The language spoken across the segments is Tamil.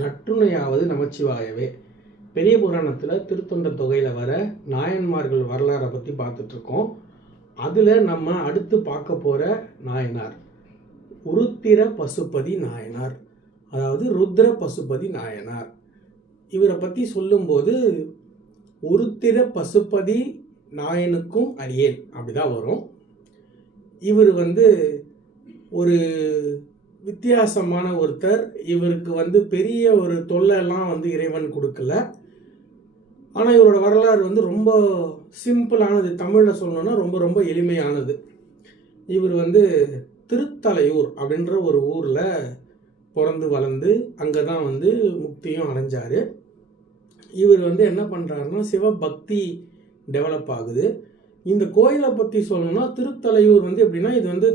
நற்றுணையாவது நமச்சிவாயவே. பெரிய புராணத்தில் திருத்தொண்ட தொகையில் வர நாயன்மார்கள் வரலாறை பற்றி பார்த்துட்ருக்கோம். அதில் நம்ம அடுத்து பார்க்க போகிற நாயனார் உருத்திர பசுபதி நாயனார், அதாவது ருத்ர பசுபதி நாயனார். இவரை பற்றி சொல்லும்போது உருத்திர பசுபதி நாயனுக்கும் அடியேன் அப்படிதான் வரும். இவர் ஒரு வித்தியாசமான ஒருத்தர். இவருக்கு பெரிய ஒரு தொல்லைலாம் இறைவன் கொடுக்கல. ஆனால் இவரோட வரலாறு ரொம்ப சிம்பிளானது. தமிழில் சொல்லணும்னா ரொம்ப ரொம்ப எளிமையானது. இவர் திருத்தலையூர் அப்படின்ற ஒரு ஊரில் பிறந்து வளர்ந்து அங்கே தான் முக்தியும் அடைஞ்சார். இவர் என்ன பண்ணுறாருன்னா சிவபக்தி டெவலப் ஆகுது. இந்த கோயிலை பற்றி சொல்லணும்னா திருத்தலையூர் எப்படின்னா இது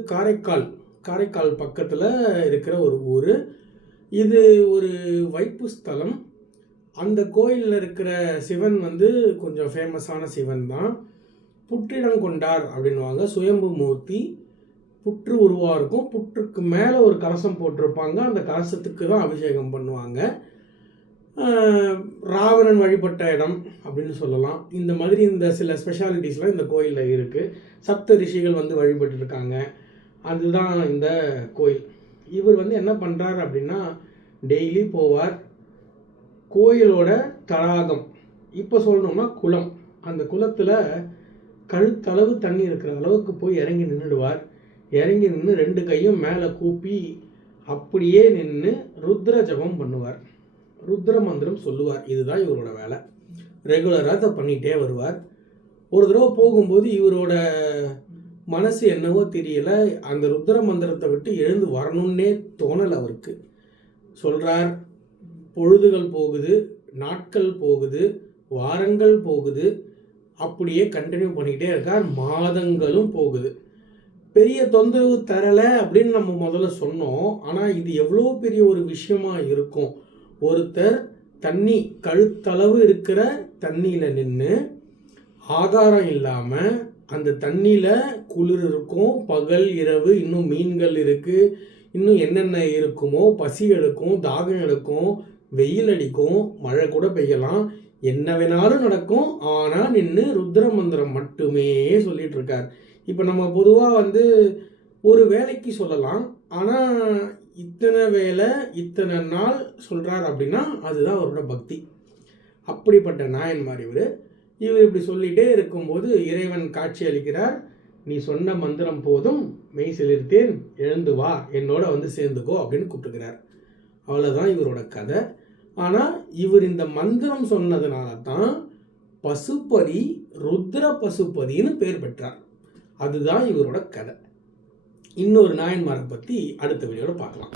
காரைக்கால் பக்கத்தில் இருக்கிற ஒரு ஊர். இது ஒரு வைப்பு ஸ்தலம். அந்த கோயிலில் இருக்கிற சிவன் கொஞ்சம் ஃபேமஸான சிவன் தான். புற்றிடங்கொண்டார் அப்படின்வாங்க. சுயம்பு மூர்த்தி, புற்று உருவாக இருக்கும். புற்றுக்கு மேலே ஒரு கலசம் போட்டிருப்பாங்க. அந்த கலசத்துக்கு தான் அபிஷேகம் பண்ணுவாங்க. ராவணன் வழிபட்ட இடம் அப்படின்னு சொல்லலாம். இந்த மாதிரி இந்த சில ஸ்பெஷாலிட்டிஸ்லாம் இந்த கோயிலில் இருக்குது. சப்த ரிஷிகள் வழிபட்டு இருக்காங்க. அதுதான் இந்த கோயில். இவர் என்ன பண்ணுறார் அப்படின்னா டெய்லி போவார். கோயிலோட தடாகம், இப்போ சொல்லணும்னா குளம், அந்த குளத்தில் கழுத்தளவு தண்ணி இருக்கிற அளவுக்கு போய் இறங்கி நின்றுடுவார். இறங்கி நின்று 2 கையும் மேலே கூப்பி அப்படியே நின்று ருத்ர ஜபம் பண்ணுவார். ருத்ர மந்திரம் சொல்லுவார். இதுதான் இவரோட வேலை. ரெகுலராக அதை பண்ணிகிட்டே வருவார். ஒரு தடவை போகும்போது இவரோட மனசு என்னவோ தெரியல, அந்த ருத்ர மந்திரத்தை விட்டு எழுந்து வரணும்னே தோணலை அவருக்கு. சொல்கிறார், பொழுதுகள் போகுது, நாட்கள் போகுது, வாரங்கள் போகுது, அப்படியே கண்டினியூ பண்ணிக்கிட்டே இருக்கார். மாதங்களும் போகுது. பெரிய தொந்தரவு தரலை அப்படின்னு நம்ம முதல்ல சொன்னோம். ஆனால் இது எவ்வளோ பெரிய ஒரு விஷயமா இருக்கும். ஒருத்தர் தண்ணி கழுத்தளவு இருக்கிற தண்ணியில் நின்று ஆகாரம் இல்லாமல், அந்த தண்ணியில் குளிர் இருக்கும், பகல் இரவு, இன்னும் மீன்கள் இருக்குது, இன்னும் என்னென்ன இருக்குமோ, பசி எடுக்கும், தாகம் எடுக்கும், வெயில் அடிக்கும், மழை கூட பெய்யலாம், என்ன வேணாலும் நடக்கும். ஆனால் நின்று ருத்ர மந்திரம் மட்டுமே சொல்லிட்டு இருக்கார். இப்போ நம்ம பொதுவாக ஒரு வேலைக்கு சொல்லலாம். ஆனால் இத்தனை வேலை இத்தனை நாள் சொல்கிறார் அப்படின்னா அதுதான் அவரோட பக்தி. அப்படிப்பட்ட நாயன்மார் இவர் இப்படி சொல்லிகிட்டே இருக்கும்போது இறைவன் காட்சி அளிக்கிறார். நீ சொன்ன மந்திரம் போதும், மெய் சிலிர்த்தேன், எழுந்து வா, என்னோட சேர்ந்துக்கோ அப்படின்னு கூப்பிட்டுக்கிறார். அவ்வளோதான் இவரோட கதை. ஆனால் இவர் இந்த மந்திரம் சொன்னதுனால தான் பசுபதி ருத்ர பசுபதினு பேர் பெற்றார். அதுதான் இவரோட கதை. இன்னொரு நாயன்மாரை பற்றி அடுத்த வீடியோவில் பார்க்கலாம்.